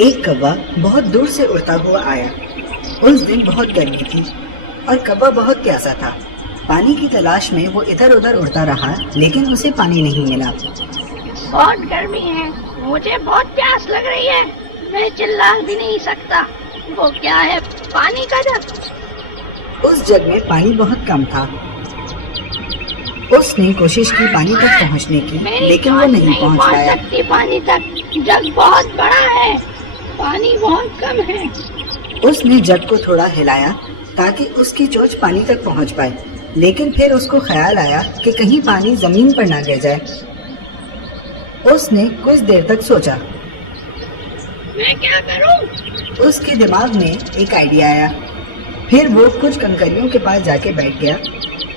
एक कौवा बहुत दूर से उड़ता हुआ आया। उस दिन बहुत गर्मी थी और कौवा बहुत प्यासा था। पानी की तलाश में वो इधर उधर उड़ता रहा, लेकिन उसे पानी नहीं मिला। बहुत गर्मी है, मुझे बहुत प्यास लग रही है, मैं चिल्ला भी नहीं सकता। वो क्या है? पानी का जग। उस जग में पानी बहुत कम था। उसने कोशिश की पानी तक पहुंचने की, लेकिन वो नहीं पहुंच पाया। सकती पानी तक, जग बहुत बड़ा है, पानी बहुत कम है। उसने जग को थोड़ा हिलाया ताकि उसकी चोंच पानी तक पहुंच पाए, लेकिन फिर उसको ख्याल आया कि कहीं पानी जमीन पर ना गिर जाए। उसने कुछ देर तक सोचा, मैं क्या करूं? उसके दिमाग में एक आइडिया आया। फिर वो कुछ कंकरियों के पास जाके बैठ गया।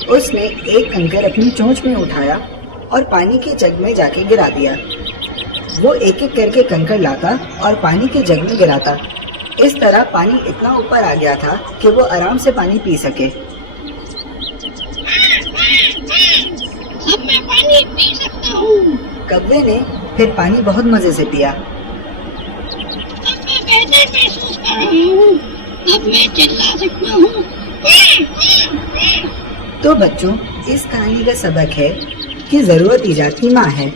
उसने एक कंकर अपनी चोंच में उठाया और पानी के जग में जाके गिरा दिया। वो एक एक करके कंकर लाता और पानी के जग में गिराता। इस तरह पानी इतना ऊपर आ गया था कि वो आराम से पानी पी सके। अब मैं पानी पी सकता हूँ। कौवे ने फिर पानी बहुत मजे से पिया। अब मैं बेहतर महसूस कर रहा हूँ, अब मैं चिल्ला सकता हूँ। तो बच्चों, इस कहानी का सबक है कि जरूरत ईजाद की माँ है।